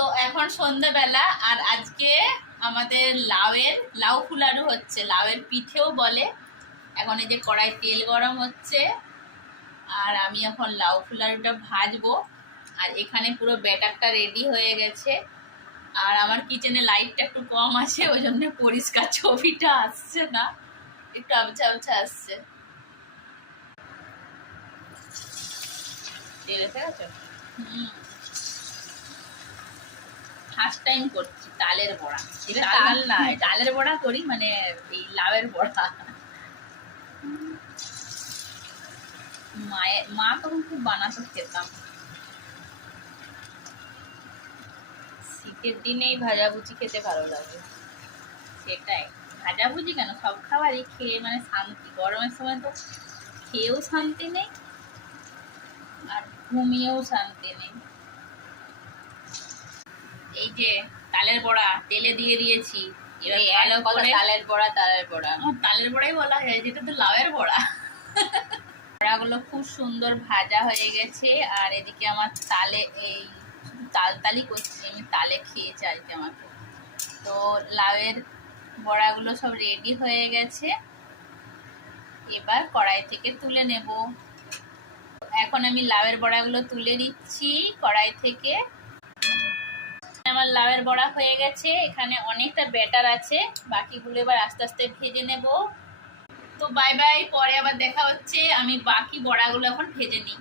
তো এখন সন্ধ্যাবেলা আর আজকে আমাদের লাউ ফুলারু হচ্ছে, লাউয়ের পিঠেও বলে। এখন এই যে কড়াই তেল গরম হচ্ছে আর আমি এখন লাউ ফুলারুটা ভাজবো। আর এখানে পুরো ব্যাটারটা রেডি হয়ে গেছে। আর আমার কিচেনে লাইটটা একটু কম আছে, ওই জন্য পরিষ্কার ছবিটা আসছে না, একটু আবছা আবছা আসছে। তেল এসে গেছে। ফার্স্ট টাইম করছি তালের বড়া। এটা তাল না, ডালের বড়া করি, মানে এই লাউয়ের বড়া। মা তখন খুব বানাতো, খেতাম। শীতের দিনেই ভাজাভুজি খেতে ভালো লাগে। সেটাই, ভাজাভুজি কেন, সব খাবারই খেয়ে মানে শান্তি। গরমের সময় তো খেয়েও শান্তি নেই আর ঘুমিয়েও শান্তি নেই। এই যে তালের বড়া তেলে দিয়ে দিয়েছি। এবার ভালো করে তালের বড়া তালের বড়াই বলা হয়, যেটা তো লাউয়ের বড়া। বড়াগুলো খুব সুন্দর ভাজা হয়ে গেছে। আর এদিকে আমার তালে এই তালতালি করছি, আমি তালে খেয়েছি আজকে আমাকে। তো লাউয়ের বড়াগুলো সব রেডি হয়ে গেছে, এবার কড়াই থেকে তুলে নেব। এখন আমি লাউয়ের বড়াগুলো তুলে নিচ্ছি কড়াই থেকে। আমার লাউয়ের বড়া হয়ে গেছে, এখানে অনেকটা ব্যাটার আছে, বাকিগুলো এবার আস্তে আস্তে ভেজে নেব। তো বাই বাই, পরে আবার দেখা হচ্ছে। আমি বাকি বড়াগুলো এখন ভেজে নিই।